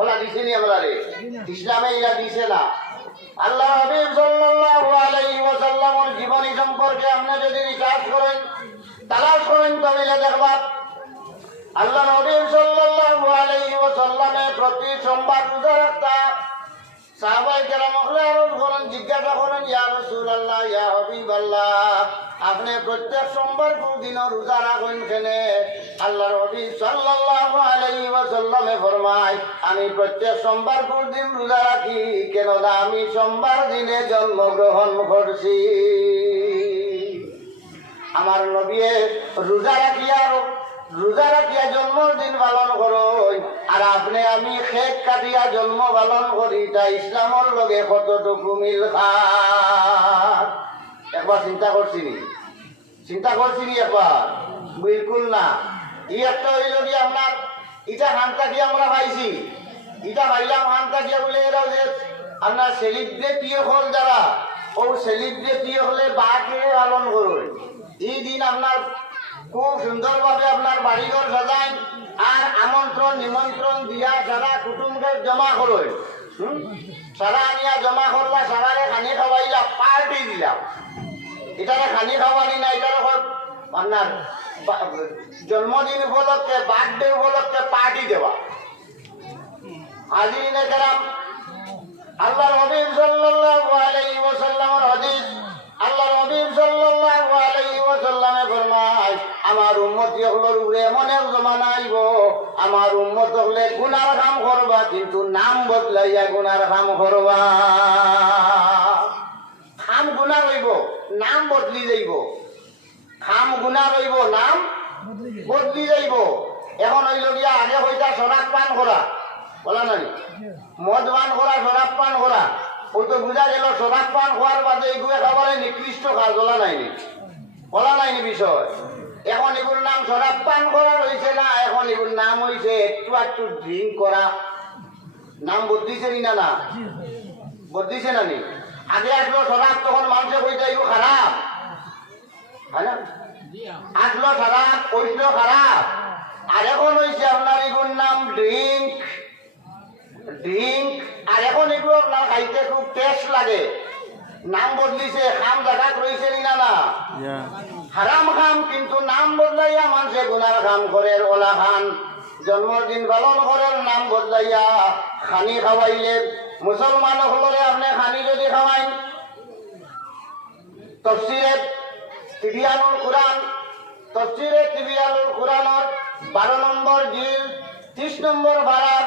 OLA দিছে নি আমরা রে ইসলামে ইরা দিছে না। আল্লাহ হাবিব সাল্লাল্লাহু আলাইহি ওয়াসাল্লামের জীবনী সম্পর্কে আপনি যদি রিসার্চ করেন, তালাশ করেন তবে দেখবা। আল্লাহ নবী সাল্লাল্লাহু আলাইহি ওয়াসাল্লামে প্রতি সোমবার রোজা রাখতা। সাহাবাই কেরাম করেন জিজ্ঞাসা করেন, ইয়া রাসূলুল্লাহ ইয়া হাবিবাল্লাহ। আপনি প্রত্যেক সোমবার দিন রোজা আল্লাহ নবী সাল্লাল্লাহু আলাইহি ওয়াসাল্লামে ফরমায়, আমি প্রত্যেক সোমবার দিন রোজা রাখি কেন না আমি সোমবার দিনে জন্মগ্রহণ করছি। আমার নবীয়ে রোজা রাখিয়া রোজা রাখিয়া করই আর আপনি আমি খেক কাটিয়া জন্ম পালন করি, তা ইসলামর লগে কতটুকু মিল একবার চিন্তা করছি নি। চিন্তা করছি নি একবার। বিলকুল না। ই একটা হইল কি আপনার ইটা হানটা কি আমরা পাইছি? ইটা পাইলাম হানটা কি বলে এরা যে আপনার সেলিব্রিটি হল যারা, ও সেলিব্রিটি হলে বাকে পালন করুন। এই দিন আপনার খুব সুন্দরভাবে আপনার বাড়িঘর সাজান আর আমন্ত্রণ নিমন্ত্রণ দিয়া সারা কুটুমকে জমা হুম? সারা আনিয়া জমা করলা সারারে খানি খাওয়াইলা পার্টি দিলা। এটারে খানি খাওয়ানি না এটার আপনার জন্মদিন উপলক্ষে বার্থডে উপলক্ষে পার্টি দেওয়া হাজিরিনে কেরাম আল্লাহ নবীর সাল্লাল্লাহু আলাইহি ওয়াসাল্লামের হাদিস আল্লাহ নবীর সাল্লাল্লাহু আমার উম্মতি হলোর উপরে এমন এক জমানা আইব আমার উম্মত হলে গুনার কাম করবা, কিন্তু নাম বদলাইয়া গুনার কাম করবা। খাম গুনাহ রইব নাম বদলি যাইব। খাম গুনাহ রইব নাম বদলি যাইব। এখন হইল গিয়া, আগে হইতা সরাক পান করা। বলা নাই? মদ পান করা শরাব পান করা। ওই তো বুঝা গেল শরাব পান খোয়ার বাদে এগুলো খাবারে নিকৃষ্ট কাজ, বলা নাইনি বলা নাইনি বিষয়? এখন এগুলোর নাম শরাব পান করা রয়েছে না এখন এগুলোর নাম হয়েছে একটু একটু ড্রিঙ্ক করা। নাম বদলিছে নি না? না বদলিছে না নি? আগে আসলো শরাব তখন মানুষে কইতে এগুলো খারাপ। হয় আসলো খারাপ কইসলো খারাপ। আর এখন হয়েছে আপনার এগুলোর নাম ড্রিঙ্ক ড্রিঙ্ক আর এখন এগুলো আপনার খাইতে খুব টেস্ট লাগে। নাম বদলিছে খাম জায়গাত রয়েছে নি না হারাম খাম কিন্তু নাম বদলাইয়া মানুষে গুনার খাম করে ওলা খান। জন্মদিন পালন করেন নাম বদলাইয়া খানি খাওয়াইলে। মুসলমান হলরে আপনি খানি যদি খাওয়াইন। তফসিরে তিবিয়ানুল কোরআন। তফসিরে তিবিয়ানুল কোরআনত বারো নম্বর জিল ত্রিশ নম্বর ভাড়াত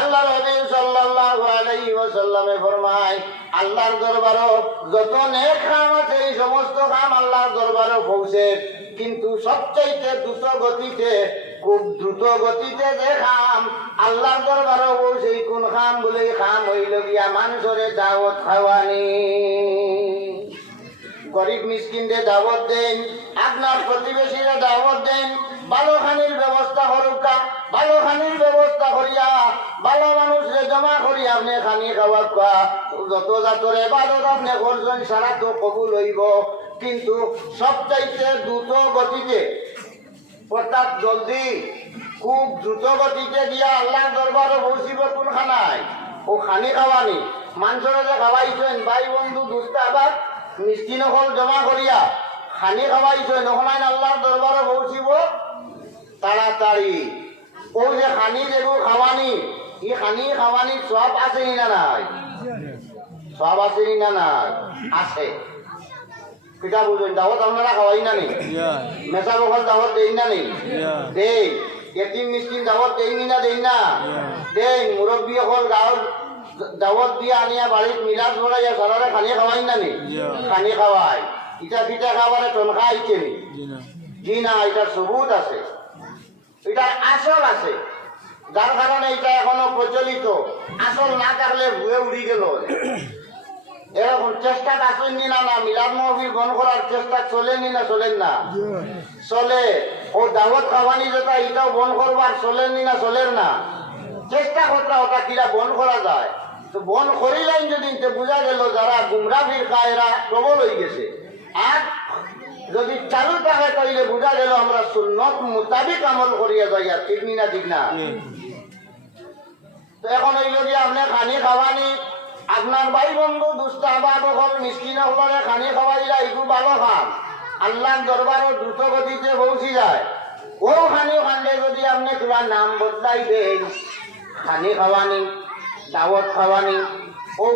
আল্লাহ নবী সাল্লাল্লাহু আলাইহি ওয়াসাল্লামে ফরমায়, আল্লাহর দরবারও যত নেক কাম আছে, এই সমস্ত কাম আল্লাহর দরবারও পৌঁছে। কিন্তু সবচাইতে দ্রুত গতিতে খুব দ্রুত গতিতে যে খাম আল্লাহর দরবারও পৌঁছে কোন খাম বলে খাম হইল গিয়া মানুষরে দাওয়াত খাওয়ানি। গরিব মিসকিনদের দাওয়াত দেন, আপনার প্রতিবেশীরা দাওয়াত দেন ভালো খানির ব্যবস্থা করুকা ভালো খানির ব্যবস্থা করিয়া ভালো মানুষরে জমা করি আপনি খানি খাওয়ার খোয়া। যত জাতরে ভালো আপনি করছেন, সারা তো কবুল হইব। কিন্তু সবচাইতে দ্রুত গতিতে, অর্থাৎ জলদি, খুব দ্রুত গতিতে দিয়া আল্লাহ দরবারে পৌঁছিব কোন খানায় ও খানি খাওয়ানি। মানুষের যে খাওয়াইছেন, ভাই বন্ধু, দুস্তা আবার মিষ্টি নকল জমা করিয়া খানি খাওয়াইছেন ওখানে আল্লাহর দরবারে পৌঁছিব তাড়াতাড়ি। ও যে খানি যেগুলো খাওয়ানি ই খানি খাওয়ানি সব আছে নি নাই? সব আছে নি নাই? আছে। কিতা বুঝবেন দাওয়াত আপনারা খাওয়াই না নি? মেসা বকল দাওয়াত দেই না নি? দেই। এতিম মিসকিন দাওয়াত দেই না দেই না? দেই মুরব্বী হল গাঁৱৰ দাওয়াত দিয়ে আনিয়া বাড়িত মিলাদ বড়াইয়া সারারে খানি খাওয়াই না নি? খানি খাওয়াই। ইটা পিঠা খাবারে তনখা আইছে নি? জি না এটা সবুত আছে। এটা আসল আছে। যার কারণে এটা এখনও প্রচলিত। আসল না থাকলে ভুয়ে উড়ি গেল। এরকম চেষ্টা আসেননি না না মিলাদ মহবিল বন্ধ করার চেষ্টা চলেনি না চলেন না। চলে। ও দাওয়াত খাওয়ানি যেটা, এটাও বন্ধ করবার চলেনি না চলেন না। চেষ্টা করতে ওটা কিরা বন্ধ করা যায়। তো বন্ধ করিলেন যদি বোঝা গেল যারা গুমরা ফিরকা এরা প্রবল হয়ে গেছে। আর যদি চালু থাকে তাইলে বোঝা গেল আমরা সুন্নত মোতাবিক আমল করিয়া যাই আর ঠিক না ঠিক না? তো এখন হইল যে আপনি খানি খাওয়ানি আপনার ভাই বন্ধু দুস্তা বা হল মিসকিন হলরে খানি খাওয়াইলা একটু ভালো খান। আল্লাহর দরবারও দ্রুত গতিতে পৌঁছি যায়। ও খানি খানলে যদি আপনি কিবা নাম বদলাই দেন, খানি খাওয়ানি দাওয়াত খাওয়ানি ও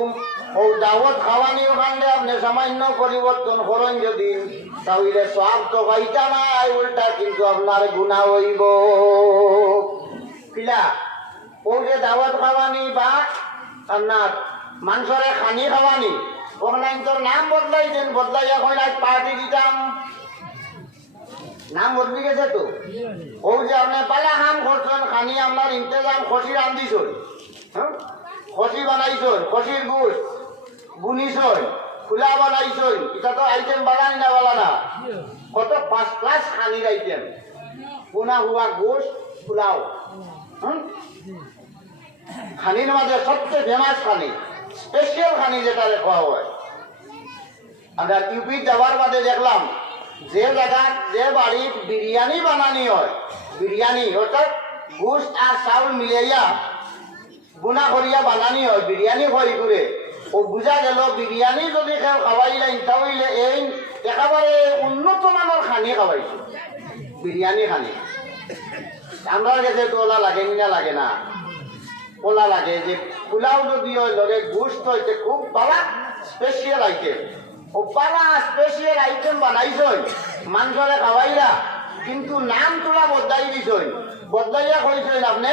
ও দাওয়াত খাওয়ানি ওখানে আপনি সামান্য পরিবর্তন করেন যদি, তাহলে সব তো পাইতা নাই, উল্টা কিন্তু আপনার গুণা হইব। কিলা ও যে দাওয়াত খাওয়ানি বা আপনার মাংসরে খানি খাওয়ানি ওখানে তোর নাম বদলাই দেন বদলাই এখন আজ পার্টি দিতাম। নাম বদলি গেছে তো? ও যে আপনি পালা হাম করছেন খানি আপনার ইন্তজাম, খসি রান্ধিছন হ্যাঁ? খসি বানাইছন খসির গুড় বুনিছন খোলা বানাইছন এটা তো আইটেম বানাই না বালা না। কত ফার্স্ট ক্লাস খানির আইটেম পোনা হুয়া গোস পোলাও হুম খানির মাঝে সবচেয়ে ফেমাস খানি স্পেশাল খানি যেটা খাওয়া হয়। আমরা ইউপি যাওয়ার বাদে দেখলাম, যে জায়গার যে বাড়ির বিরিয়ানি বানানি হয়, বিরিয়ানি অর্থাৎ গুস আর চাউল মিলাইয়া গুণা করিয়া বানানি হয়, বিরিয়ানি হয় করে। ও বুঝা গেল, বিরিয়ানি যদি কেউ খাওয়াইলেন তাহলে এই একেবারে উন্নত মানের খানি খাওয়াইছে, বিরিয়ানি খানি। আমরা কাছে তো ওলা লাগে না লাগে না। ওলা লাগে যে পোলাও যদি লগে গুস্ত হইতে খুব বালা স্পেশাল আইটেম ও বালা স্পেশাল আইটেম বানাইছই, মাংসরে খাওয়াইরা। কিন্তু নাম তোলা বদলাই দিছই। বদলাইয়া কইছই আপনি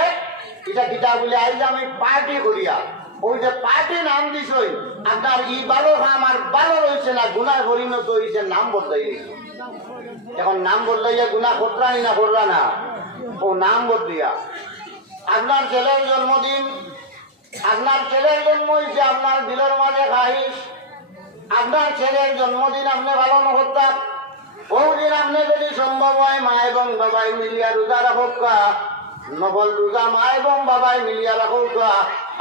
এটা কিতা বলে আইজ আমি পার্টি করিয়া। ওই যে পার্টি নাম দিছই। আপনার ই ভালো খাম আর ভালো রয়েছে না গুনার পরিণত হয়েছে নাম বদলাই দিছে। এখন নাম বদলাইয়া গুনা করতানি না করলা না। ও নাম বদলিয়া। আপনার ছেলের জন্মদিন, আপনার ছেলের জন্ম হয়েছে, আপনার দিলের মাঝে খাইস আপনার ছেলের জন্মদিন আপনি পালন করতাম বহুদিন আপনি যদি সম্ভব হয়, মা এবং বাবাই মিলিয়া রোজা রাখুক নবল রোজা মা এবং বাবাই মিলিয়া রাখুক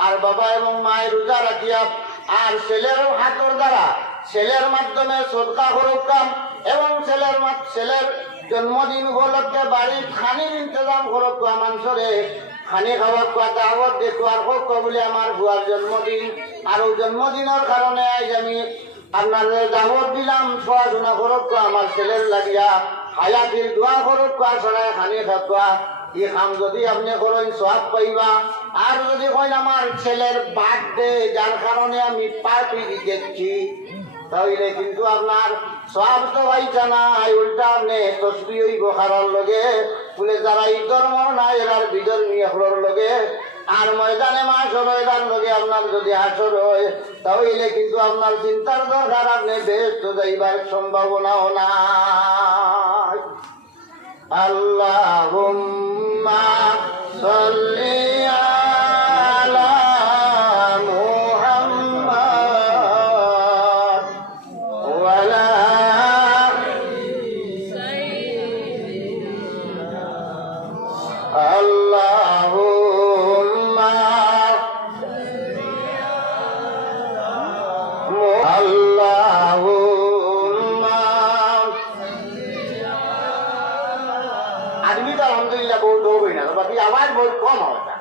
আর বাবা এবং মায়ের রোজা রাখিয়া, আর ছেলের হাতর দ্বারা, ছেলের মাধ্যমে সদকা করুক এবং ছেলের ছেলের জন্মদিন উপলক্ষে বাড়ির খানির ইন্তজাম করুক মাংসরে। খানি খাওয়া কোয়া দাওয়াত দেখো আর হোক বলে আমার বুয়ার জন্মদিন। আর ওই জন্মদিনের কারণে আজ আমি আপনাদের দাওয়াত দিলাম পড়াশোনা করুক আমার ছেলের লাগিয়া। হায়াতির দোয়া করুক সরাই খানি খাওয়া এই কাম যদি আপনি করেন সব পাইবা। আর যদি কইন আমার ছেলের বার্থডে যার কারণে আমি পার্টি দিতেছি তাহলে কিন্তু আপনার সব তো পাইছা না উল্টা আপনি তসবি হইব কারোর লগে। বলে যারা এই ধর্ম না এরার বিধর্মী হলোর লগে। আর ময়দানে মাস ময়দান লগে আপনার যদি আসর হয়, তাহলে কিন্তু আপনার চিন্তার দরকার, আপনি বেশ তো যাইবার সম্ভাবনাও না আল্লাহুম্মা সাল্লি আলা आदमी तो अलहमदुलिल्लाह बहुत दो गई ना तो बाकी आवाज बहुत कम होता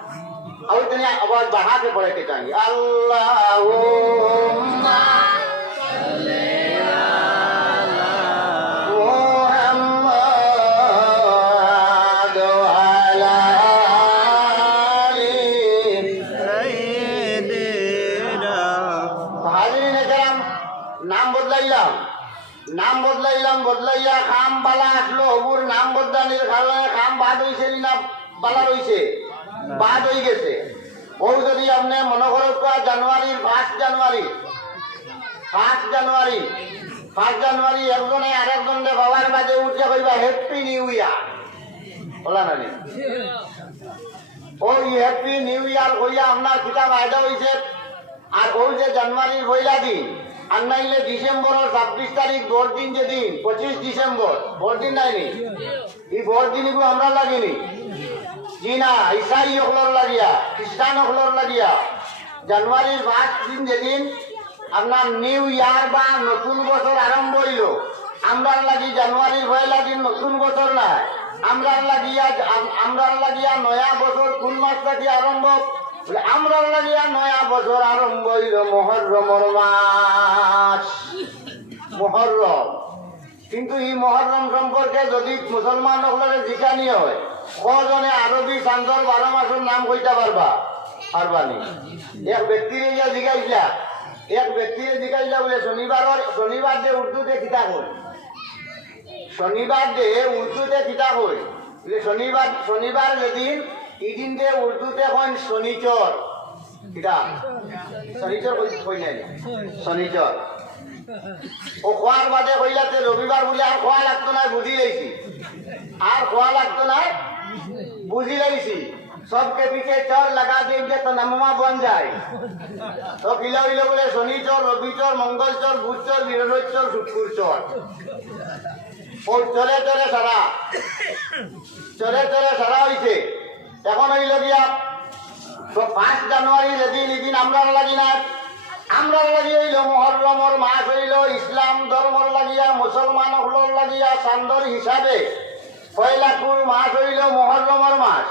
अब इतनी आवाज बढ़ा के पढ़े के चाहिए अल्लाहुम्मा मुहम्मद वाला आली হাজিরিন একরাম নাম বদলাইলাম নাম বদলাইলাম, বদলাইয়া খাম বালা আসলো হবুর, নাম বদলানির কারণে খাম বাদ হইছে না বালা রইছে, বাদ হয়ে গেছে ও যদি আপনি মনে করেন কোয়া জানুয়ারির first January first January first January একজনে আরেকজনে বাবার মাঝে উঠে কইবা হ্যাপি নিউ ইয়ার বলা না? ওই হ্যাপি নিউ ইয়ার হইয়া আপনার কিতাব আয়দা হয়েছে আর ওই যে জানুয়ারির পয়লা দিন আর নাইলে ডিসেম্বরের ছাব্বিশ তারিখ ভোট দিন যেদিন, পঁচিশ ডিসেম্বর। ভোট দিন নাইনি এই ভোট দিন আমরা লাগিনি। জি না ইসাই হকলর লাগিয়া, খ্রিস্টান হকলর লাগিয়া। জানুয়ারির পাঁচ দিন যেদিন আপনার নিউ ইয়ার বা নতুন বছর আরম্ভ হইল। আমরার লাগি জানুয়ারির পয়লা দিন নতুন বছর না আমরার লাগিয়া আমরার লাগিয়া নয়া বছর কোন মাস থেকে আরম্ভ। বলে আমরার লাগিয়া নয়া বছর আরম্ভ হইল মহরমর মাস। মহরম। কিন্তু এই মহরম সম্পর্কে যদি মুসলমান সকলের জিজ্ঞানি হয়, কজনে আরবি চান্দর বারো মাসের নাম কইতে পারবা? পারবানি এক ব্যক্তিরে গিয়া জিগাইলা, এক ব্যক্তিরে জিগাইলা বলে, শনিবার শনিবার যে উর্দুতে কিতা হল শনিবার যে উর্দুতে কিতা হল শনিবার শনিবার যেদিন ইদিন যে উর্দুতে কন শনিচর। কিতা শনিচর কই কই নাই? শনিচর। ও খোয়ার বাদে কইলাতে রবিবার বলে আর খোয়া লাগতো না বুঝি লাইছি। আর খোয়া লাগতো না বুঝি লাইছি। সবকে পিছে চর লাগা দিয়ে তো নামা বন যায়। তো কিলা হইল বলে শনি চর রবি চর মঙ্গল চর বুধ চর বৃহস্পতি চর শুক্র চর ও চলে চলে সারা চলে চলে সারা হইছে এখন হইল গিয়া পাঁচ জানুয়ারি যেদিন এদিন আমরার লাগি না। আমরার লাগি হইল মহরমর মাস হইল, ইসলাম ধর্মর লাগিয়া, মুসলমান হলর লাগিয়া, চান্দর হিসাবে। পয়লা কুল মাস হইল মহরমর মাস।